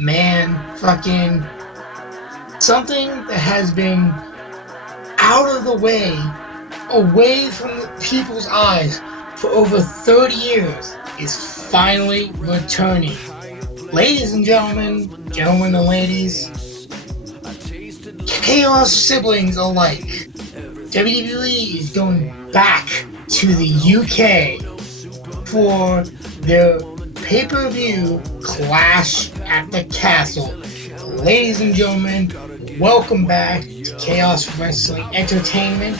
man, fucking something that has been out of the way, away from the people's eyes for over 30 years, is finally returning. Ladies and gentlemen and ladies, Chaos siblings alike, WWE is going back to the UK for their pay-per-view Clash at the Castle. Ladies and gentlemen, welcome back to Chaos Wrestling Entertainment.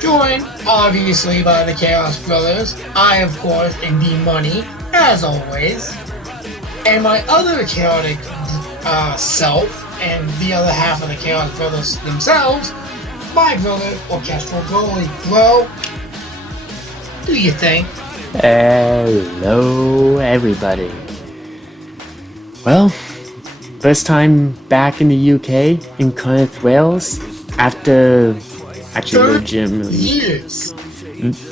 Joined, obviously, by the Chaos Brothers. I, of course, am D-Money, as always. And my other chaotic self, and the other half of the Chaos Brothers themselves, my brother, Orchestral Goalie. Bro, do you think? Hello, everybody. Well, first time back in the UK, in Cardiff, Wales, after actually legitimately years.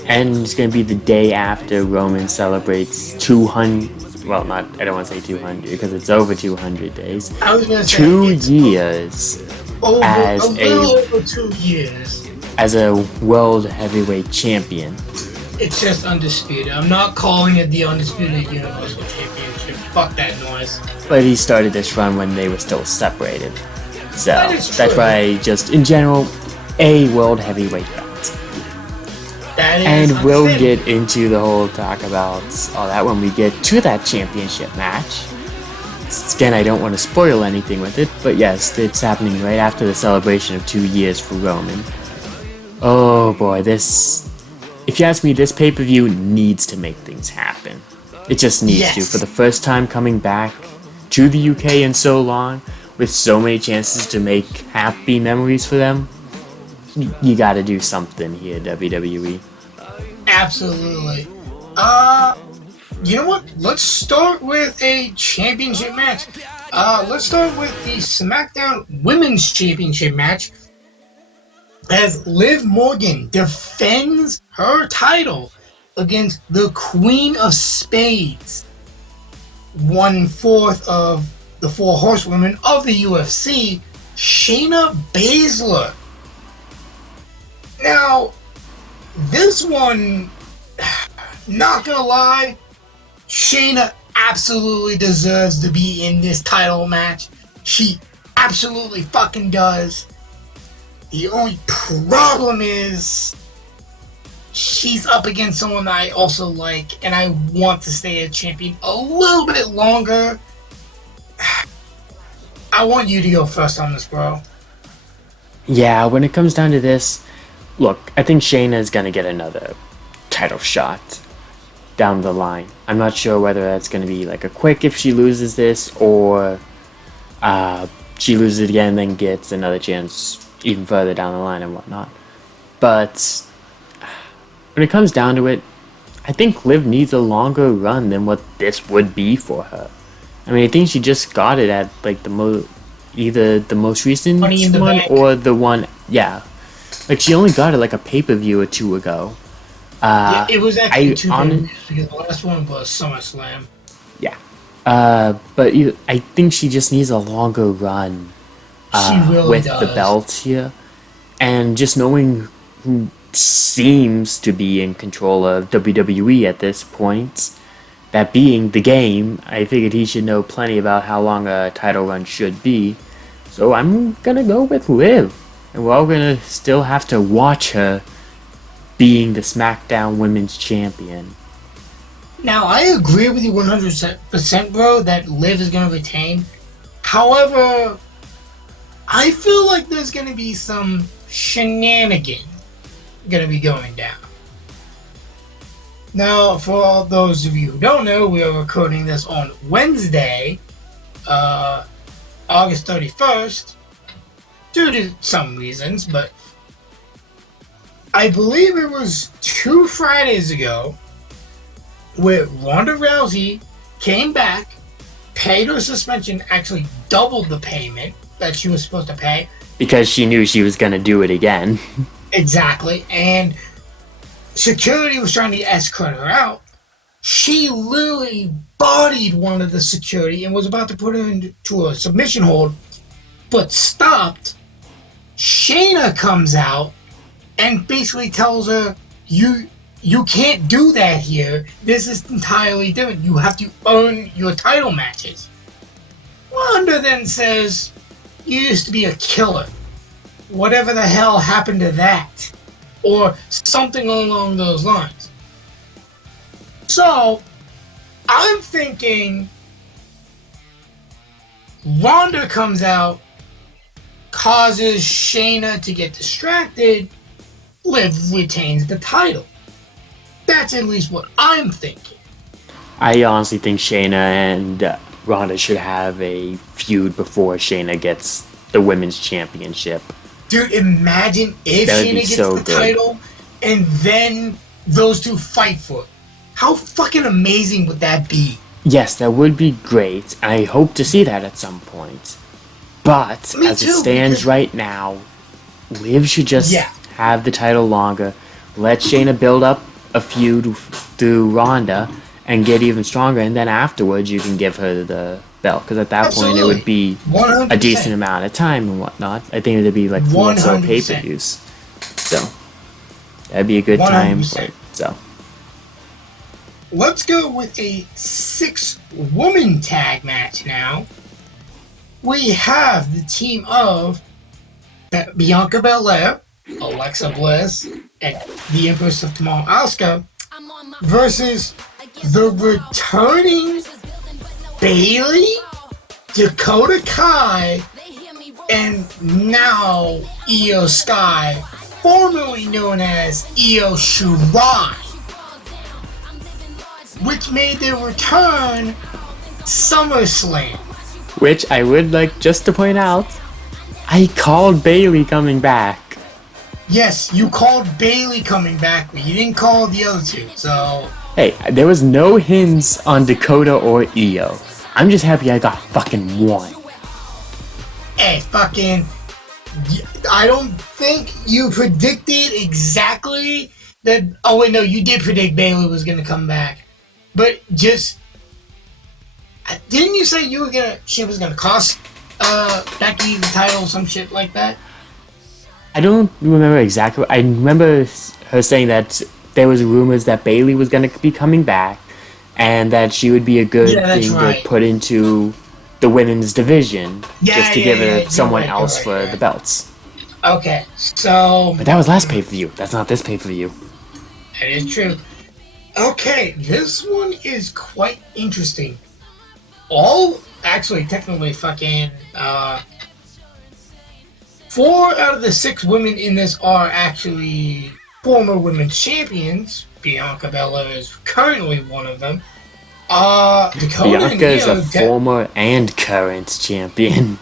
And it's going to be the day after Roman celebrates 200, well, not, I don't want to say 200, because it's over 200 days. I was going to say 2 years. Over 2 years. As a World Heavyweight Champion. It's just undisputed. I'm not calling it the Undisputed Universal Championship. Fuck that noise. But he started this run when they were still separated. So, that's why, just in general, a World Heavyweight belt. And we'll get into the whole talk about all that when we get to that championship match. Again, I don't want to spoil anything with it, but yes, it's happening right after the celebration of 2 years for Roman. Oh boy, this... If you ask me, this pay-per-view needs to make things happen. It just needs to. For the first time coming back to the UK in so long, with so many chances to make happy memories for them, you gotta do something here, WWE. Absolutely. You know what? Let's start with a championship match. Let's start with the SmackDown Women's Championship match, as Liv Morgan defends her title against the Queen of Spades, 1/4 of the 4 horsewomen of the UFC, Shayna Baszler. Now, this one, not gonna lie, Shayna absolutely deserves to be in this title match. She absolutely fucking does. The only problem is she's up against someone that I also like, and I want to stay a champion a little bit longer. I want you to go first on this, bro. Yeah, when it comes down to this, look, I think Shayna is going to get another title shot down the line. I'm not sure whether that's going to be like a quick if she loses this, or she loses it again and then gets another chance even further down the line and whatnot. But when it comes down to it, I think Liv needs a longer run than what this would be for her. I mean, I think she just got it at like either the most recent one or the one, yeah. Like she only got it like a pay-per-view or 2 ago. Yeah, it was actually 2 pay-per-views because the last one was SummerSlam. Yeah. But I think she just needs a longer run. She really with does. The belt here, and just knowing who seems to be in control of WWE at this point, that being the game, I figured he should know plenty about how long a title run should be. So I'm gonna go with Liv, and we're all gonna still have to watch her being the SmackDown Women's Champion. Now, I agree with you 100%, bro, that Liv is gonna retain. However, I feel like there's going to be some shenanigans going to be going down. Now, for all those of you who don't know, we are recording this on Wednesday, August 31st, due to some reasons, but I believe it was 2 Fridays ago where Ronda Rousey came back, paid her suspension, actually doubled the payment that she was supposed to pay. Because she knew she was going to do it again. Exactly. And security was trying to escort her out. She literally bodied one of the security and was about to put her into a submission hold, but stopped. Shayna comes out and basically tells her, you can't do that here. This is entirely different. You have to earn your title matches. Ronda then says, you used to be a killer. Whatever the hell happened to that? Or something along those lines. So, I'm thinking Ronda comes out, causes Shayna to get distracted, Liv retains the title. That's at least what I'm thinking. I honestly think Shayna and Ronda should have a feud before Shayna gets the women's championship. Dude, imagine if Shayna gets the title and then those two fight for it. How fucking amazing would that be? Yes, that would be great. I hope to see that at some point. But as it stands right now, Liv should just have the title longer. Let Shayna build up a feud through Ronda and get even stronger, and then afterwards you can give her the belt, because at that point it would be 100%. A decent amount of time and whatnot. I think it would be like 4 or so pay-per-views, so that'd be a good 100%. Time for it. So let's go with a 6-woman tag match now. We have the team of Bianca Belair, Alexa Bliss, and the Empress of Tomorrow, Asuka, versus the returning Bayley, Dakota Kai, and now Io Sky, formerly known as Io Shirai, which made their return SummerSlam. Which I would like just to point out, I called Bayley coming back. Yes, you called Bayley coming back, but you didn't call the other two, so... Hey, there was no hints on Dakota or Io. I'm just happy I got fucking one. Hey, fucking... I don't think you predicted exactly that... Oh, wait, no, you did predict Bayley was gonna come back. But just... Didn't you say she was gonna cost Becky the title or some shit like that? I don't remember exactly. I remember her saying that there was rumors that Bayley was going to be coming back, and that she would be a good thing to put into the women's division, just to give it someone else for the belts. Okay, so... But that was last pay-per-view. That's not this pay-per-view. That is true. Okay, this one is quite interesting. Technically fucking... 4 out of the 6 women in this are actually former women's champions. Bianca Belair is currently one of them. Dakota Bianca is a former and current champion.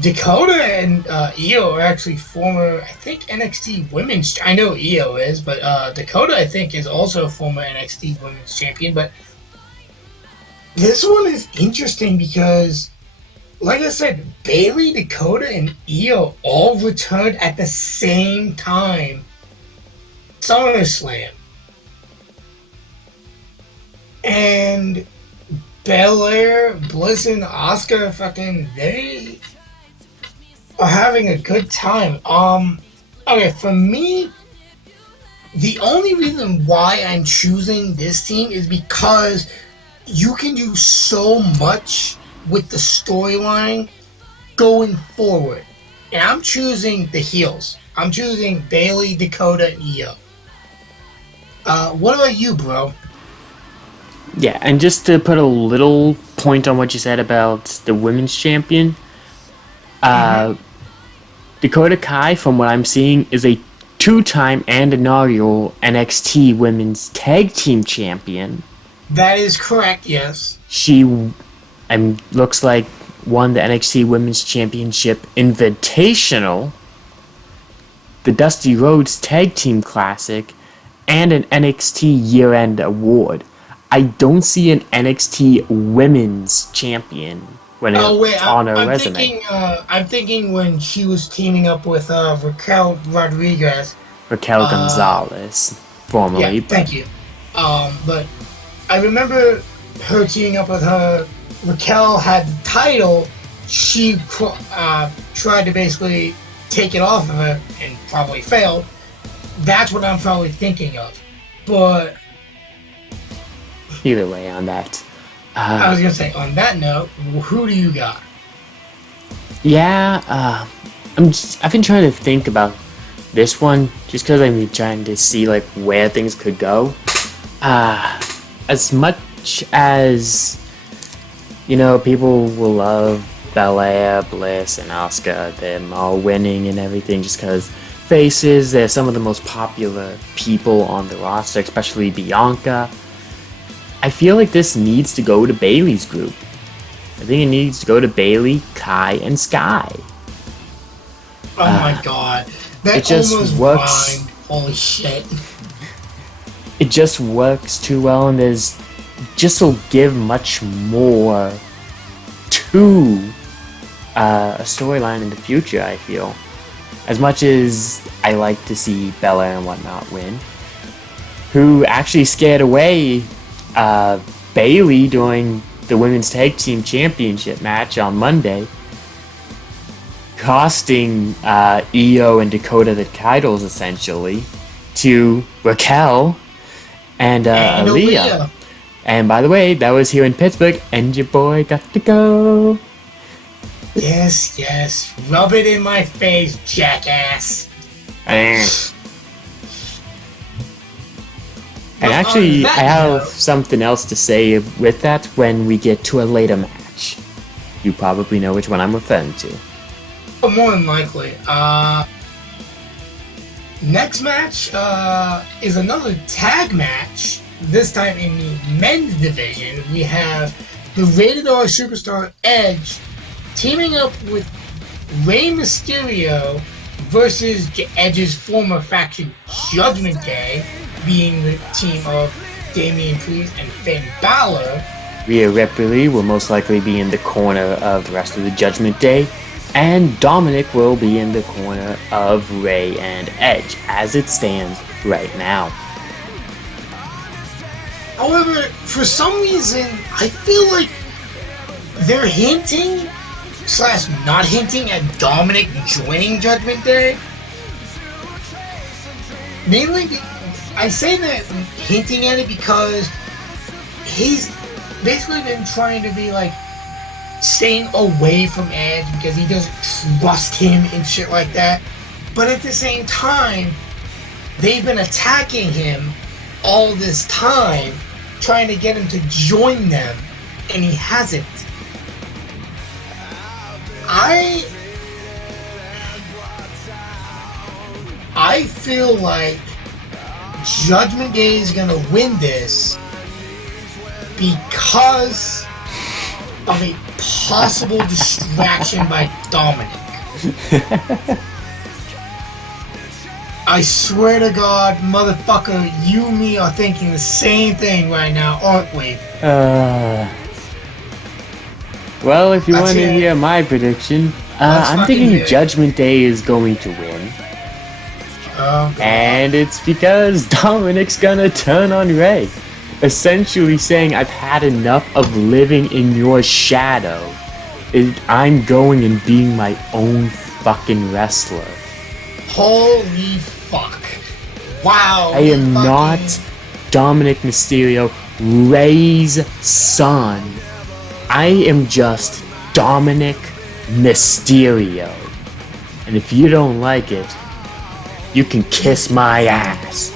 Dakota and Io are actually former, I think, NXT women's... I know Io is, but Dakota, I think, is also a former NXT women's champion. But this one is interesting because... Like I said, Bayley, Dakota, and Io all returned at the same time. SummerSlam. And Belair, Bliss, and Asuka, they are having a good time. Okay, for me, the only reason why I'm choosing this team is because you can do so much with the storyline going forward. And I'm choosing the heels. I'm choosing Bayley, Dakota, and Io. What about you, bro? Yeah, and just to put a little point on what you said about the women's champion, Dakota Kai, from what I'm seeing, is a 2-time and inaugural NXT Women's Tag Team Champion. That is correct, yes. She looks like won the NXT Women's Championship Invitational, the Dusty Rhodes Tag Team Classic, and an NXT Year-End Award. I don't see an NXT Women's Champion when it's on her resume. I'm thinking when she was teaming up with Raquel Rodriguez. Raquel Gonzalez, formerly. Yeah, thank you. But I remember her teaming up with her. Raquel had the title. She tried to basically take it off of her and probably failed. That's what I'm probably thinking of. But Either way, on that. I was gonna say, on that note, who do you got? Yeah, I've been trying to think about this one just because I'm trying to see like where things could go. As much as people will love Belair, Bliss, and Asuka, them all winning and everything, just because faces, they're some of the most popular people on the roster, especially Bianca. I feel like this needs to go to Bayley's group. I think it needs to go to Bayley, Kai, and Sky. Oh my god. That it just almost works. rhymed. Holy shit. It just works too well, and there's just will give much more to a storyline in the future, I feel. As much as I like to see Belair and whatnot win, who actually scared away Bayley during the Women's Tag Team Championship match on Monday, costing Io and Dakota the titles essentially to Raquel and Leah. And by the way, that was here in Pittsburgh, and your boy got to go. Yes, yes. Rub it in my face, jackass. And actually, I have something else to say with that when we get to a later match. You probably know which one I'm referring to. Oh, more than likely. Next match is another tag match. This time in the men's division, we have the Rated R Superstar Edge teaming up with Rey Mysterio versus Edge's former faction Judgment Day, being the team of Damian Priest and Finn Balor. Rhea Ripley will most likely be in the corner of the rest of the Judgment Day, and Dominic will be in the corner of Rey and Edge, as it stands right now. However, for some reason, I feel like they're hinting / not hinting at Dominic joining Judgment Day. Mainly, I say that hinting at it because he's basically been trying to be like staying away from Edge because he doesn't trust him and shit like that. But at the same time, they've been attacking him all this time, trying to get him to join them, and he hasn't. I feel like Judgment Day is gonna win this because of a possible distraction by Dominic. I swear to God, motherfucker, you and me are thinking the same thing right now, aren't we? Well, if you want to hear my prediction, I'm thinking Judgment Day is going to win. And it's because Dominic's gonna turn on Rey, essentially saying, I've had enough of living in your shadow. I'm going and being my own fucking wrestler. Holy fuck. Wow. I am not Dominic Mysterio, Rey's son. I am just Dominic Mysterio. And if you don't like it, you can kiss my ass.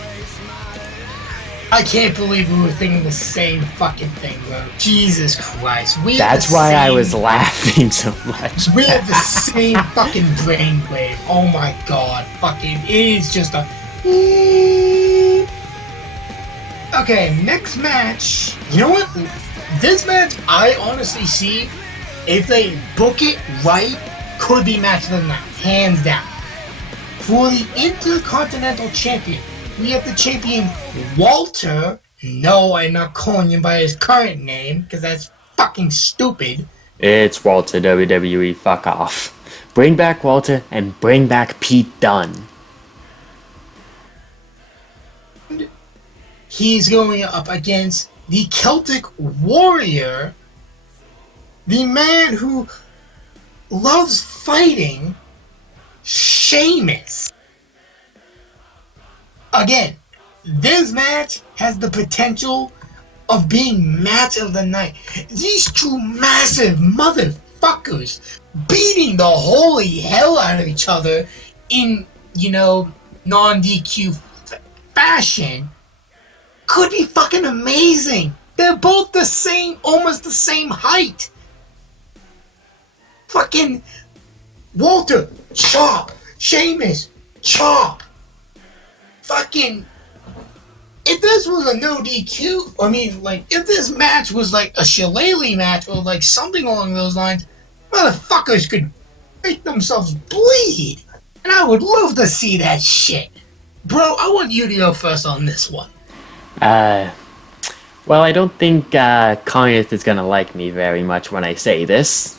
I can't believe we were thinking the same fucking thing, bro. Jesus Christ. That's why I was laughing so much. We have the same fucking brainwave. Oh my god. Fucking, it is just a... Okay, next match. You know what? This match, I honestly see, if they book it right, could be match of the night. Hands down. For the Intercontinental Champion, we have the champion Walter. No, I'm not calling him by his current name, because that's fucking stupid. It's Walter, WWE, fuck off. Bring back Walter and bring back Pete Dunne. he's going up against the Celtic Warrior, the man who loves fighting, Sheamus. Again, this match has the potential of being match of the night. These two massive motherfuckers beating the holy hell out of each other in, non-DQ fashion could be fucking amazing. They're both the same, almost the same height. Fucking Walter, chop. Sheamus, chop. Fucking, if this was a no DQ, if this match was like a shillelagh match or like something along those lines, motherfuckers could make themselves bleed. And I would love to see that shit. Bro, I want you to go first on this one. Well, I don't think Kanye is gonna like me very much when I say this.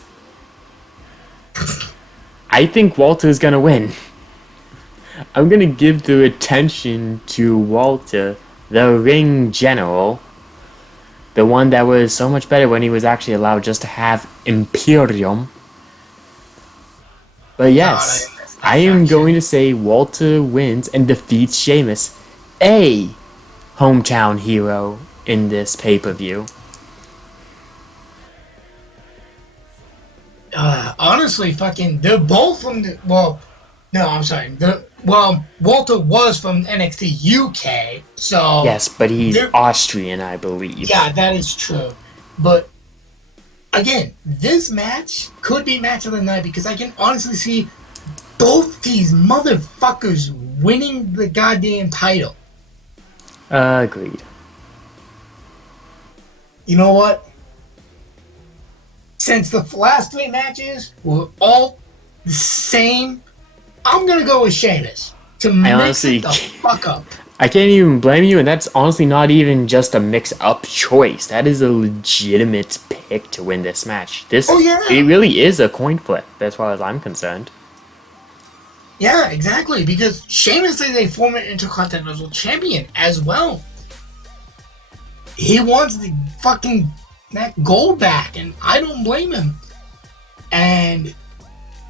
I think Walter's gonna win. I'm gonna give the attention to Walter, the ring general. The one that was so much better when he was actually allowed just to have Imperium. But yes, I am going to say Walter wins and defeats Sheamus, a hometown hero in this pay-per-view. Honestly, fucking, they're both from the, Walter was from NXT UK, so... Yes, but he's Austrian, I believe. Yeah, that is true. But, again, this match could be match of the night because I can honestly see both these motherfuckers winning the goddamn title. Agreed. You know what? Since the last three matches were all the same, I'm gonna go with Sheamus to mix it the fuck up. I can't even blame you, and that's honestly not even just a mix-up choice. That is a legitimate pick to win this match. It really is a coin flip, as far as I'm concerned. Yeah, exactly, because Sheamus is a former Intercontinental Champion as well. He wants the fucking that gold back, and I don't blame him. And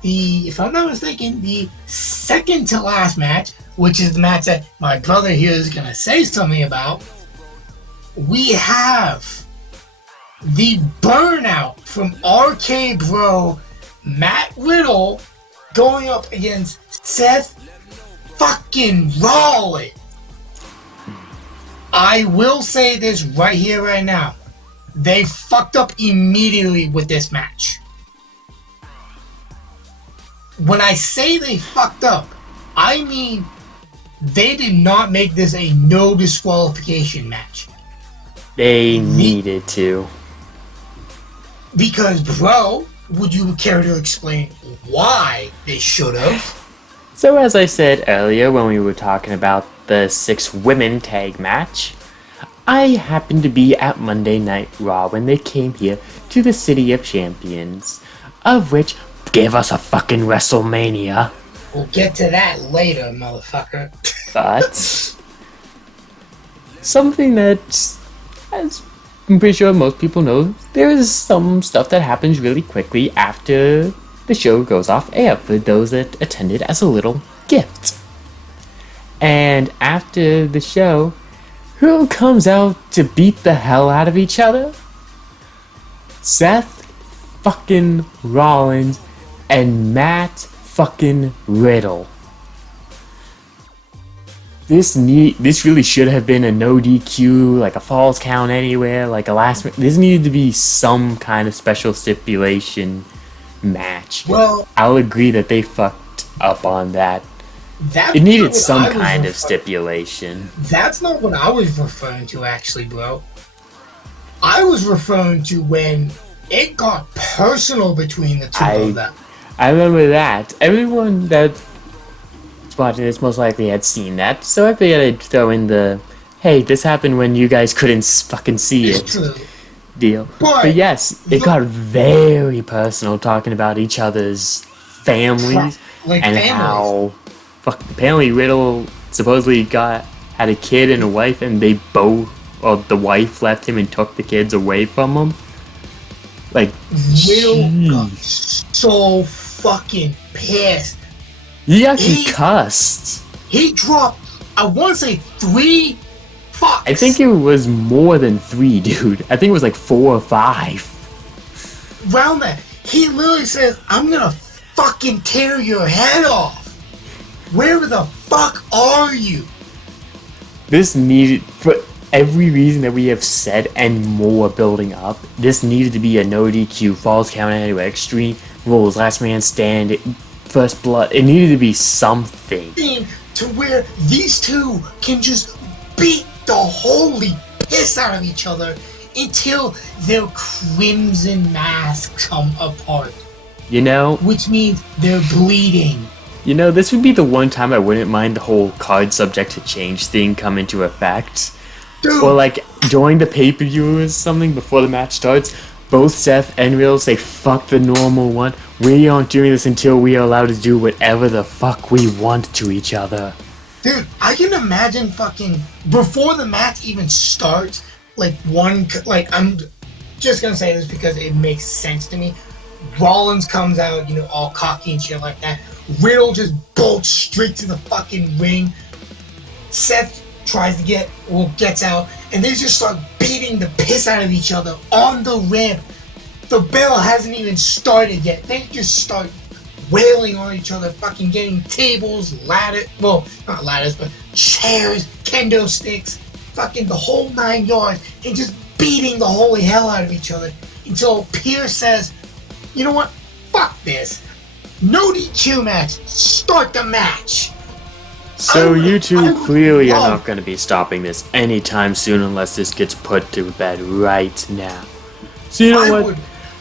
if I'm not mistaken, the second to last match, which is the match that my brother here is gonna say something about, we have the burnout from RK Bro, Matt Riddle, going up against Seth fucking Rollins. I will say this right here, right now. They fucked up immediately with this match. When I say they fucked up, I mean they did not make this a no disqualification match. They needed to. Because, bro, would you care to explain why they should have? So as I said earlier when we were talking about the 6 women tag match, I happened to be at Monday Night Raw when they came here to the City of Champions, of which gave us a fucking WrestleMania. We'll get to that later, motherfucker. But something that, as I'm pretty sure most people know, there is some stuff that happens really quickly after the show goes off air for those that attended as a little gift. And after the show, who comes out to beat the hell out of each other? Seth fucking Rollins and Matt fucking Riddle. This really should have been a no DQ, like a falls count anywhere, like a last. This needed to be some kind of special stipulation match. Well, I'll agree that they fucked up on that. It needed some kind of stipulation. That's not what I was referring to, actually, bro. I was referring to when it got personal between the two of them. I remember that. Everyone that's watching this most likely had seen that, so I figured I'd throw in the, hey, this happened when you guys couldn't fucking see it deal. But yes, it got very personal, talking about each other's families and how apparently Riddle supposedly had a kid and a wife, and they both, or the wife left him and took the kids away from him. Like, Riddle got jeez. so fucking pissed. He actually cussed. He dropped, I want to say 3 fucks. I think it was more than 3, dude. I think it was like 4 or 5. Around that, he literally says, I'm gonna fucking tear your head off. Where the fuck are you? This needed, for every reason that we have said and more building up, this needed to be a no DQ, falls count anyway, extreme rules, last man stand, first blood. It needed to be something. To where these two can just beat the holy piss out of each other until their crimson masks come apart. You know? Which means they're bleeding. You know, this would be the one time I wouldn't mind the whole card subject to change thing come into effect. Dude. Or like, during the pay-per-view or something before the match starts, both Seth and Riddle say, fuck the normal one. We aren't doing this until we are allowed to do whatever the fuck we want to each other. Dude, I can imagine fucking, before the match even starts, I'm just gonna say this because it makes sense to me. Rollins comes out, all cocky and shit like that. Riddle just bolts straight to the fucking ring. Seth tries to gets out, and they just start beating the piss out of each other on the ramp. The bell hasn't even started yet. They just start wailing on each other, fucking getting tables, well, not ladders, but chairs, kendo sticks, fucking the whole 9 yards, and just beating the holy hell out of each other until Pierce says, you know what, fuck this. No DQ match, start the match. So you two clearly are not going to be stopping this anytime soon unless this gets put to bed right now. So you know what?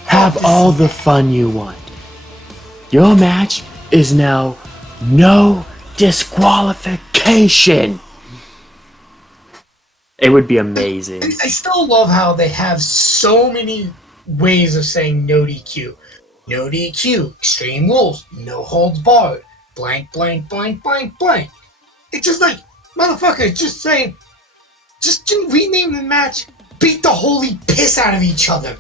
Have all the fun you want. Your match is now no disqualification. It would be amazing. I still love how they have so many ways of saying no DQ. No DQ, extreme rules, no holds barred, blank, blank, blank, blank, blank. It's just like, motherfucker, just rename the match, beat the holy piss out of each other.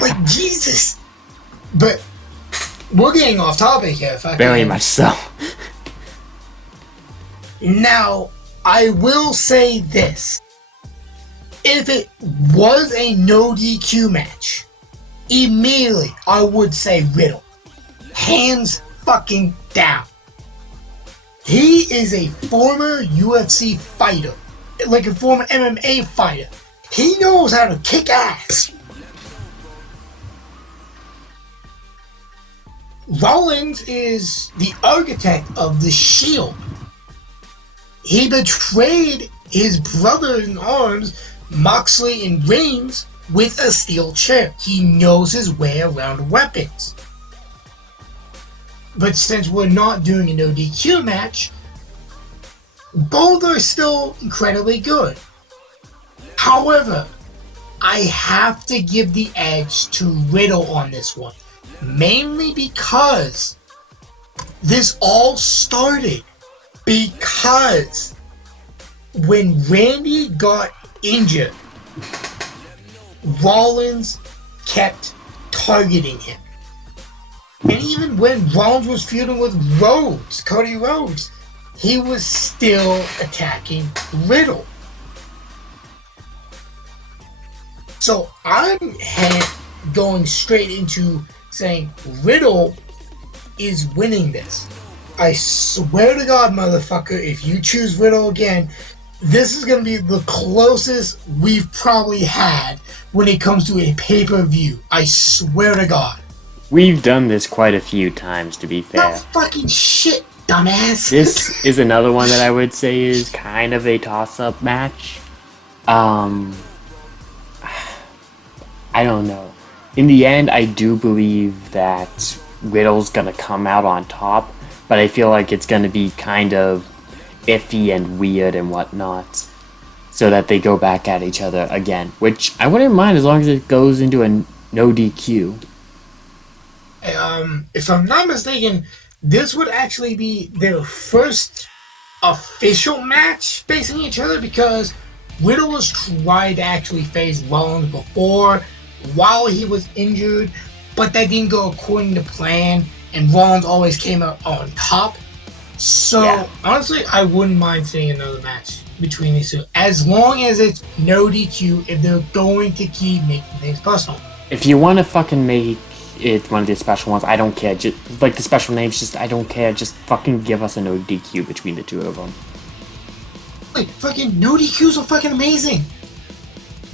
Like, Jesus. But we're getting off topic here. Very much so. Now, I will say this. If it was a no DQ match, immediately I would say Riddle. Hands fucking down. He is a former UFC fighter. Like a former MMA fighter. He knows how to kick ass. Rollins is the architect of the Shield. He betrayed his brother-in-arms, Moxley and Reigns, with a steel chair. He knows his way around weapons. But since we're not doing a no DQ match, both are still incredibly good. However, I have to give the edge to Riddle on this one. Mainly because this all started because when Randy got injured, Rollins kept targeting him. And even when Rollins was feuding with Cody Rhodes, he was still attacking Riddle. So I'm going straight into saying Riddle is winning this. I swear to God, motherfucker, if you choose Riddle again, this is going to be the closest we've probably had when it comes to a pay-per-view. I swear to God. We've done this quite a few times, to be fair. Not fucking shit, dumbass. This is another one that I would say is kind of a toss-up match. I don't know. In the end, I do believe that Riddle's gonna come out on top, but I feel like it's gonna be kind of iffy and weird and whatnot, so that they go back at each other again, which I wouldn't mind as long as it goes into a no DQ. If I'm not mistaken, this would actually be their first official match facing each other because Riddle was tried to actually face Rollins before while he was injured, but that didn't go according to plan, and Rollins always came out on top. So, honestly, I wouldn't mind seeing another match between these two, as long as it's no DQ if they're going to keep making things personal. If you want to fucking make it one of the special ones, I don't care. Just like the special names, just I don't care. Just fucking give us a no DQ between the two of them. Like, fucking no DQs are fucking amazing.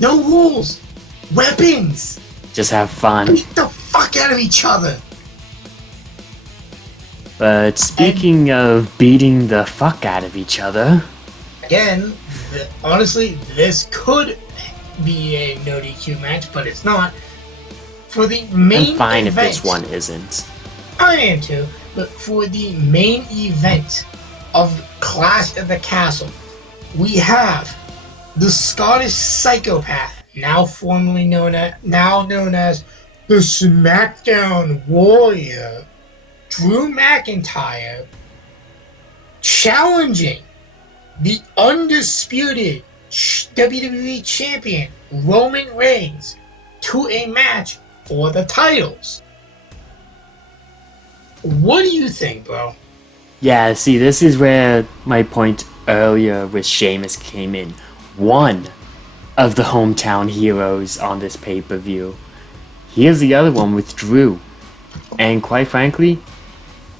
No rules. Weapons. Just have fun. Beat the fuck out of each other. But speaking of beating the fuck out of each other, again, honestly, this could be a no DQ match, but it's not. For the main I'm fine event, if this one isn't. I am too, but for the main event of Clash at the Castle, we have the Scottish Psychopath, now known as the SmackDown Warrior, Drew McIntyre, challenging the undisputed WWE Champion Roman Reigns to a match for the titles. What do you think, bro? Yeah, see, this is where my point earlier with Sheamus came in. One of the hometown heroes on this pay-per-view. Here's the other one with Drew. And quite frankly,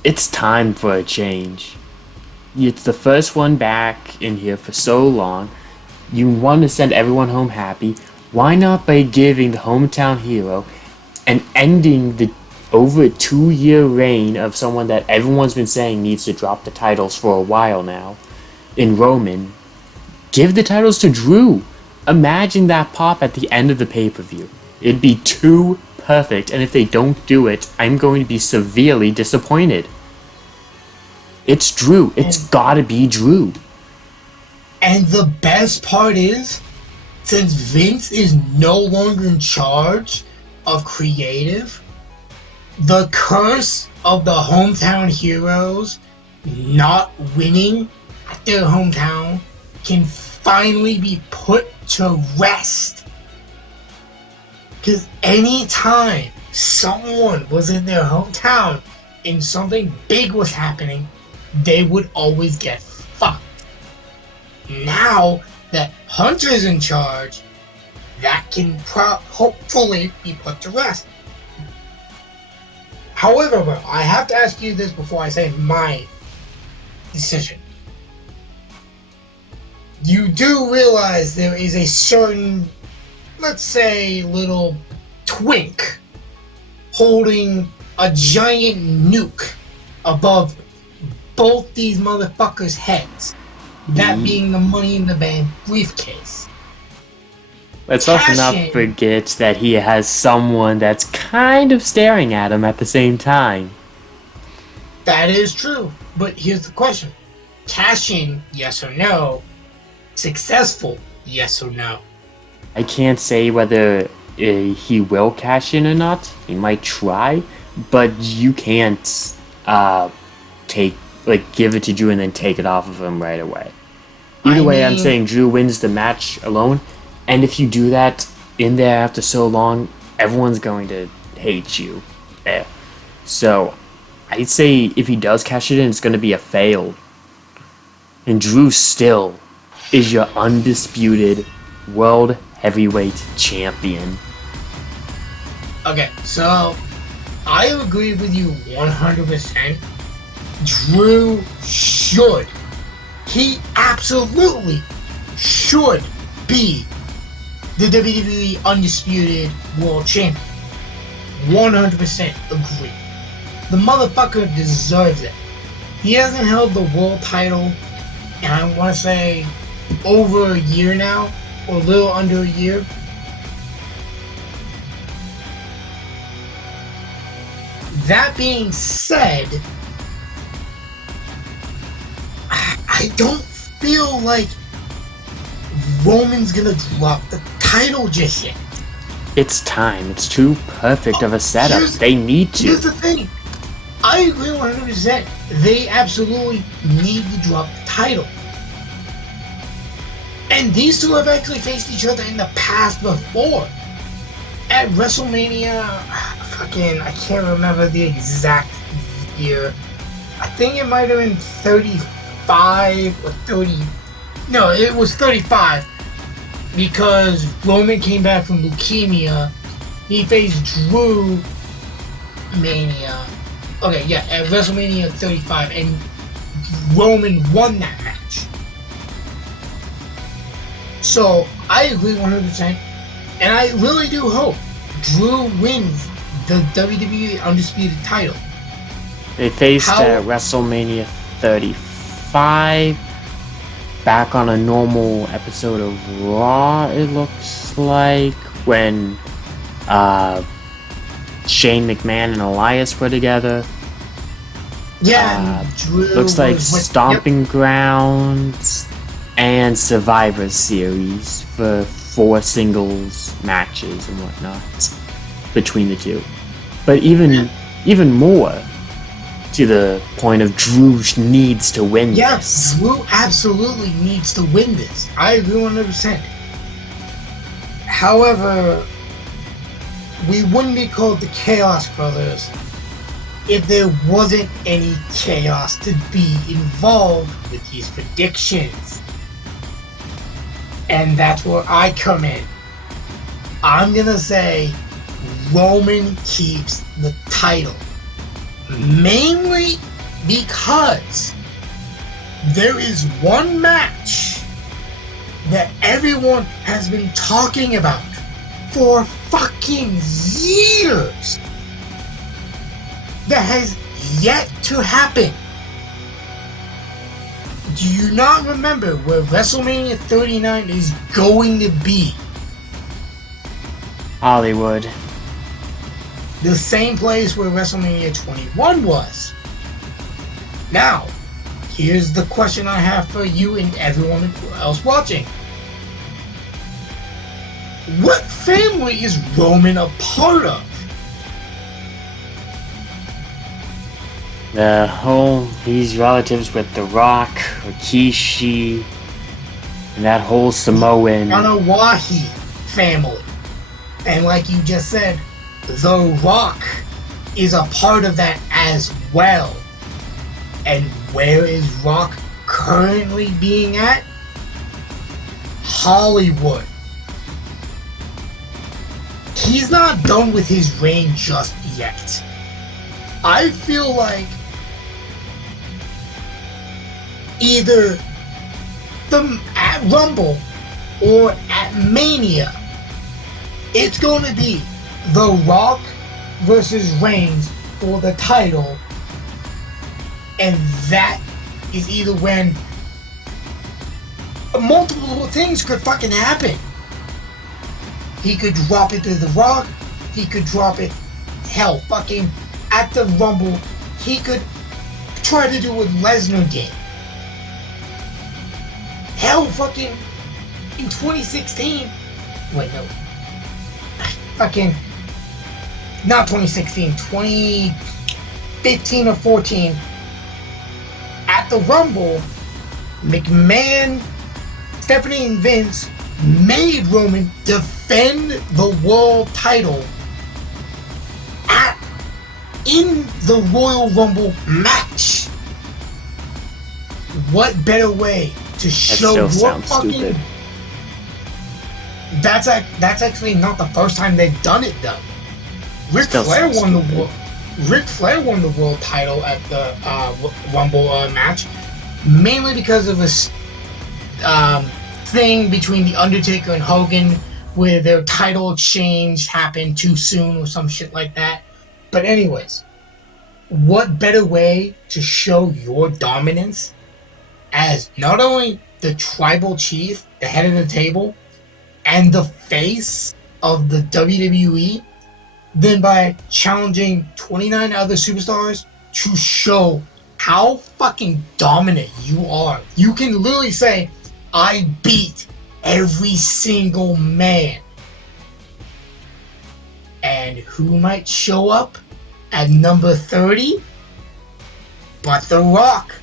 it's time for a change. It's the first one back in here for so long. You want to send everyone home happy. Why not by giving the hometown hero and ending the over 2-year reign of someone that everyone's been saying needs to drop the titles for a while now in Roman? Give the titles to Drew. Imagine that pop at the end of the pay-per-view. It'd be too perfect, and if they don't do it, I'm going to be severely disappointed. It's Drew. It's gotta be Drew. And the best part is, since Vince is no longer in charge of creative, the curse of the hometown heroes not winning at their hometown can finally be put to rest. Because anytime someone was in their hometown and something big was happening, they would always get fucked. Now that Hunter's in charge, that can hopefully be put to rest. However, bro, I have to ask you this before I say my decision. You do realize there is a certain, let's say, little twink holding a giant nuke above both these motherfuckers' heads. That being the Money in the Bank briefcase. Let's also not forget that he has someone that's kind of staring at him at the same time. That is true, but here's the question. Cash in, yes or no? Successful, yes or no? I can't say whether he will cash in or not. He might try, but you can't give it to Drew and then take it off of him right away. Either way, I'm saying Drew wins the match alone, and if you do that in there after so long, everyone's going to hate you. So, I'd say if he does cash it in, it's going to be a fail. And Drew still is your undisputed World Heavyweight Champion. Okay, so I agree with you 100%. Drew should. He absolutely should be the WWE Undisputed World Champion. 100% agree. The motherfucker deserves it. He hasn't held the world title, and I want to say over a year now, or a little under a year. That being said, I don't feel like Roman's gonna drop the title just yet. It's time. It's too perfect of a setup. They need to. Here's the thing. I agree 100%. They absolutely need to drop the title. And these two have actually faced each other in the past before. At WrestleMania, I can't remember the exact year. I think it might have been 35 or 30. No, it was 35. Because Roman came back from leukemia. He faced Drew Mania. Okay, yeah, at WrestleMania 35. And Roman won that match. So, I agree 100%. And I really do hope Drew wins the WWE Undisputed title. They faced at WrestleMania 35. Back on a normal episode of Raw, it looks like, when Shane McMahon and Elias were together. Yeah, Drew looks like Stomping Grounds and Survivor Series for 4 singles matches and whatnot between the two. But even more to the point of Drew needs to win this. Yes, Drew absolutely needs to win this. I agree 100%. However, we wouldn't be called the Chaos Brothers if there wasn't any chaos to be involved with these predictions. And that's where I come in. I'm gonna say Roman keeps the title. Mainly because there is one match that everyone has been talking about for fucking years that has yet to happen. Do you not remember where WrestleMania 39 is going to be? Hollywood. The same place where WrestleMania 21 was. Now, here's the question I have for you and everyone else watching. What family is Roman a part of? He's relatives with The Rock, Rikishi, and that whole Samoan Anawahi family. And like you just said, The Rock is a part of that as well. And where is Rock currently being at? Hollywood. He's not done with his reign just yet. I feel like either at Rumble or at Mania, it's going to be The Rock versus Reigns for the title, and that is either when multiple things could fucking happen. He could drop it to The Rock, he could drop it, hell, fucking at the Rumble, he could try to do what Lesnar did. Hell, fucking in 2016, wait, no. Fucking, not 2016, 2015 or 14, at the Rumble, McMahon, Stephanie and Vince made Roman defend the world title in the Royal Rumble match. What better way to show your fucking... Stupid. That's actually not the first time they've done it though. Ric Flair won the world title at the Rumble match, mainly because of this thing between The Undertaker and Hogan, where their title exchange happened too soon or some shit like that. But anyways, what better way to show your dominance as not only the tribal chief, the head of the table, and the face of the WWE, than by challenging 29 other superstars to show how fucking dominant you are. You can literally say, I beat every single man. And who might show up at number 30? But The Rock.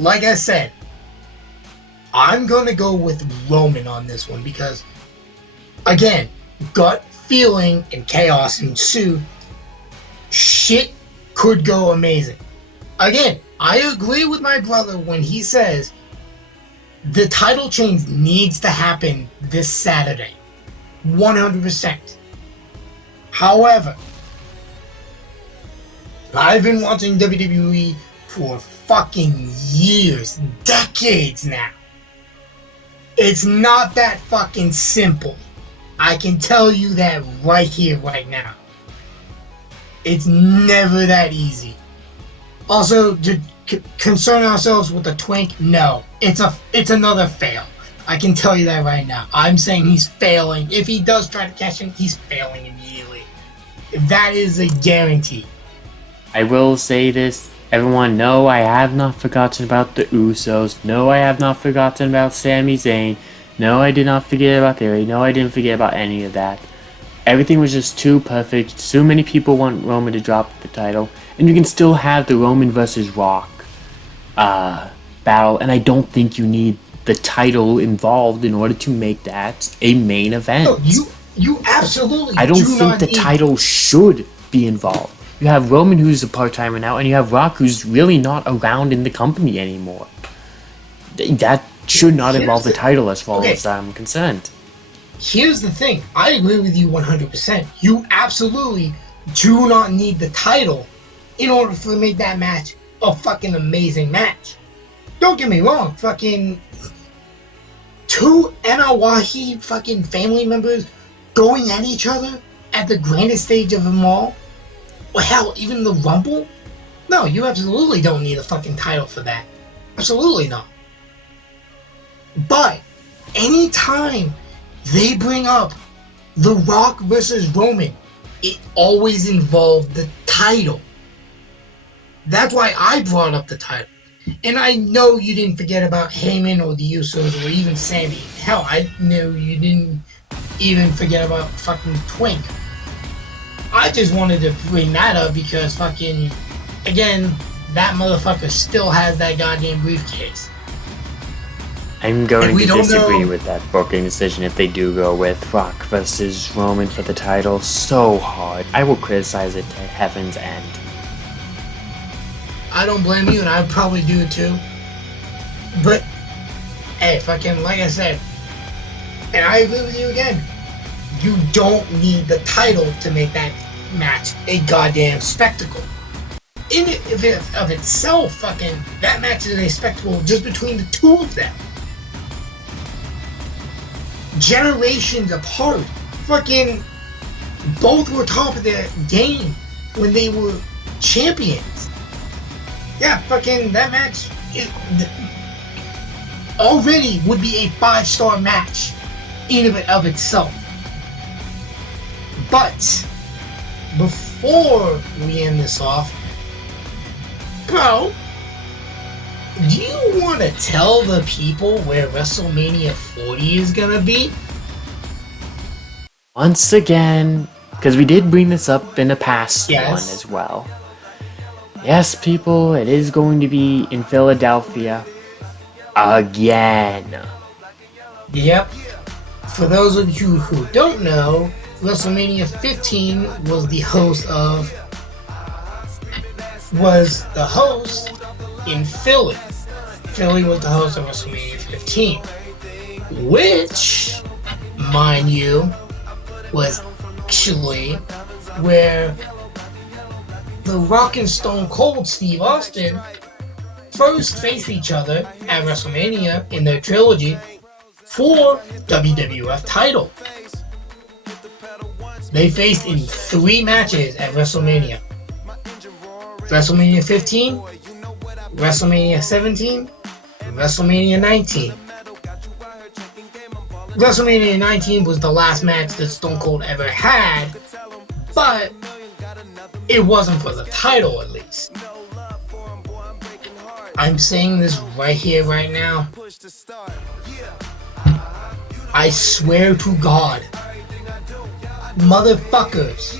like I said, I'm going to go with Roman on this one because, again, gut feeling and chaos ensue. Shit could go amazing. Again, I agree with my brother when he says the title change needs to happen this Saturday. 100%. However, I've been watching WWE for fucking years, decades now. It's not that fucking simple. I can tell you that right here, right now. It's never that easy. Also, to concern ourselves with the twink, no. It's another fail. I can tell you that right now. I'm saying he's failing. If he does try to cash in, he's failing immediately. That is a guarantee. I will say this, everyone, no, I have not forgotten about the Usos. No, I have not forgotten about Sami Zayn. No, I did not forget about Theory. No, I didn't forget about any of that. Everything was just too perfect. So many people want Roman to drop the title. And you can still have the Roman versus Rock battle. And I don't think you need the title involved in order to make that a main event. No, you absolutely I don't think the title should be involved. You have Roman, who's a part-timer now, and you have Rock, who's really not around in the company anymore. That should not involve the title as far as I'm concerned. Here's the thing. I agree with you 100%. You absolutely do not need the title in order to make that match a fucking amazing match. Don't get me wrong. Fucking two Anawahi fucking family members going at each other at the grandest stage of them all. Or hell, even the Rumble? No, you absolutely don't need a fucking title for that. Absolutely not. But anytime they bring up The Rock versus Roman, it always involved the title. That's why I brought up the title. And I know you didn't forget about Heyman or the Usos or even Sammy. Hell, I know you didn't even forget about fucking Twink. I just wanted to bring that up because fucking, again, that motherfucker still has that goddamn briefcase. I'm going to disagree with that booking decision if they do go with Rock versus Roman for the title so hard. I will criticize it to heaven's end. I don't blame you, and I probably do too. But, hey, fucking, like I said, and I agree with you again, you don't need the title to make that match a goddamn spectacle. In of itself, fucking, that match is a spectacle just between the two of them. Generations apart. Fucking, both were top of their game when they were champions. Yeah, fucking, that match already would be a 5-star match in of itself. But before we end this off, bro, do you want to tell the people where WrestleMania 40 is gonna be? Once again, because we did bring this up in the past one as well. Yes, people, it is going to be in Philadelphia again. Yep. For those of you who don't know, WrestleMania 15 was the host in Philly. Philly was the host of WrestleMania 15, which, mind you, was actually where The Rock and Stone Cold Steve Austin first faced each other at WrestleMania in their trilogy for WWF title. They faced in 3 matches at WrestleMania. WrestleMania 15, WrestleMania 17, and WrestleMania 19. WrestleMania 19 was the last match that Stone Cold ever had, but it wasn't for the title at least. I'm saying this right here, right now. I swear to God, motherfuckers,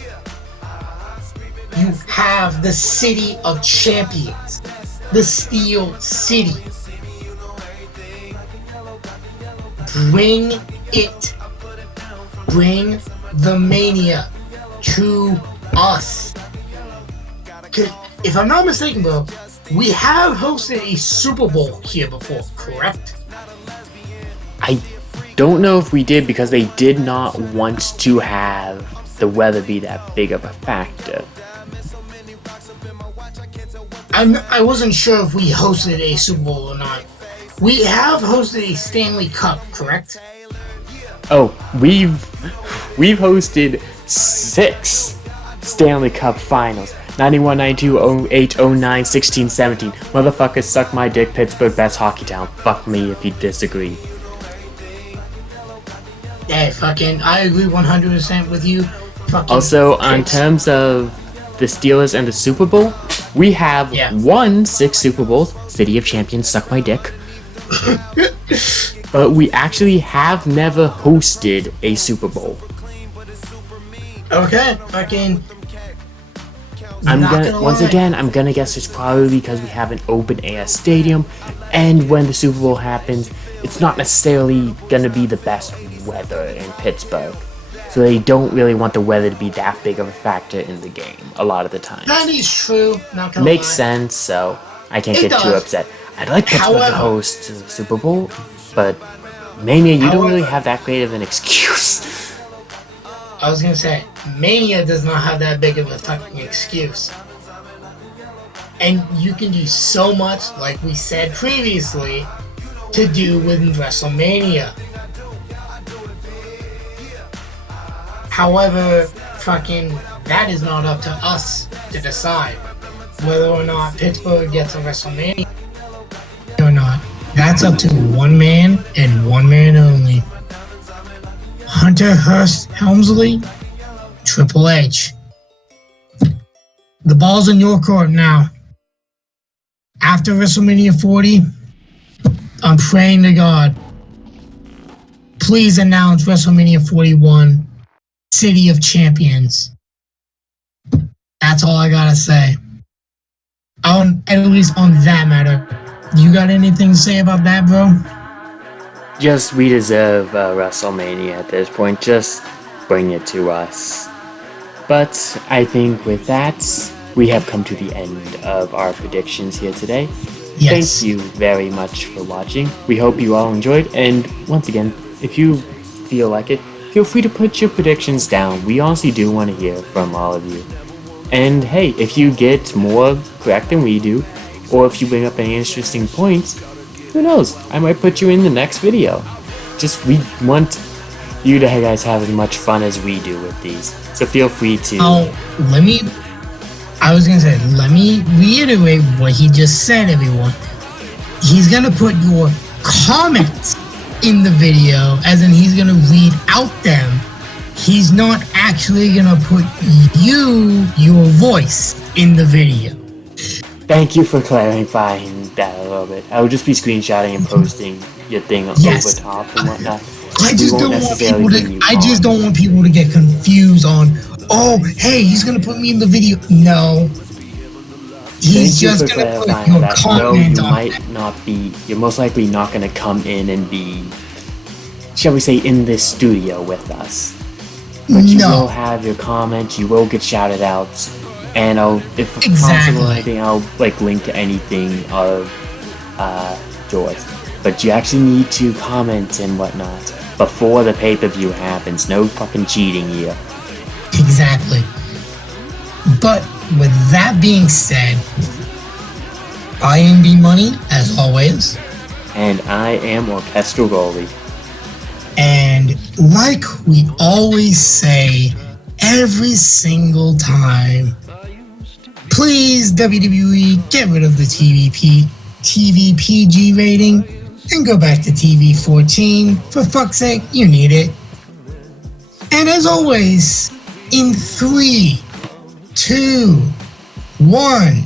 you have the City of Champions. the Steel City. Bring it. Bring the Mania to us. If I'm not mistaken, bro, we have hosted a Super Bowl here before, correct? I don't know if we did because they did not want to have the weather be that big of a factor. I wasn't sure if we hosted a Super Bowl or not. We have hosted a Stanley Cup, correct? Oh, we've hosted 6 Stanley Cup finals. 91, 92, 08, 09, 16, 17. Motherfuckers, suck my dick, Pittsburgh, best hockey town. Fuck me if you disagree. Yeah, I agree 100% with you. Also, on terms of the Steelers and the Super Bowl, we have won 6 Super Bowls. City of Champions, suck my dick. But we actually have never hosted a Super Bowl. Okay, I'm gonna guess it's probably because we have an open air stadium, and when the Super Bowl happens, it's not necessarily gonna be the best weather in Pittsburgh. So they don't really want the weather to be that big of a factor in the game a lot of the time. That is true. Not gonna Makes lie. sense, so I can't get too upset. I'd like Pittsburgh to host the Super Bowl, but Mania, you don't really have that great of an excuse. I was gonna say, Mania does not have that big of a fucking excuse. And you can do so much, like we said previously, to do with WrestleMania. However, that is not up to us to decide whether or not Pittsburgh gets a WrestleMania or not. That's up to one man and one man only. Hunter Hearst Helmsley, Triple H. The ball's in your court now. After WrestleMania 40, I'm praying to God, please announce WrestleMania 41 City of Champions. That's all I gotta say. At least on that matter. You got anything to say about that, bro? Just, we deserve WrestleMania at this point. Just bring it to us. But I think with that, we have come to the end of our predictions here today. Yes. Thank you very much for watching. We hope you all enjoyed. And once again, if you feel like it, feel free to put your predictions down. We honestly do want to hear from all of you. And hey, if you get more correct than we do, or if you bring up any interesting points, who knows? I might put you in the next video. We want you to guys have as much fun as we do with these. So feel free to... let me reiterate what he just said, everyone. He's gonna put your comments in the video, as in he's gonna read out them. He's not actually gonna put your voice in the video. Thank you for clarifying that a little bit. I will just be screenshotting and posting your thing over top and whatnot. I just don't want people to get confused on, oh, hey, he's gonna put me in the video. No. He's just gonna put your comment on. You're most likely not gonna come in and be, shall we say, in this studio with us. But you will have your comment, you will get shouted out, and if possible, anything, I'll link to anything of yours. But you actually need to comment and whatnot before the pay-per-view happens. No fucking cheating here. Exactly. But with that being said, I am B-Money, as always. And I am Orchestral Goalie. And like we always say, every single time, please, WWE, get rid of the TV PG rating and go back to TV 14. For fuck's sake, you need it. And as always, in 3, 2, 1,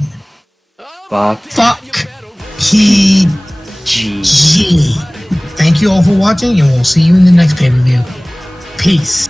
fuck PG. Thank you all for watching, and we'll see you in the next pay-per-view. Peace.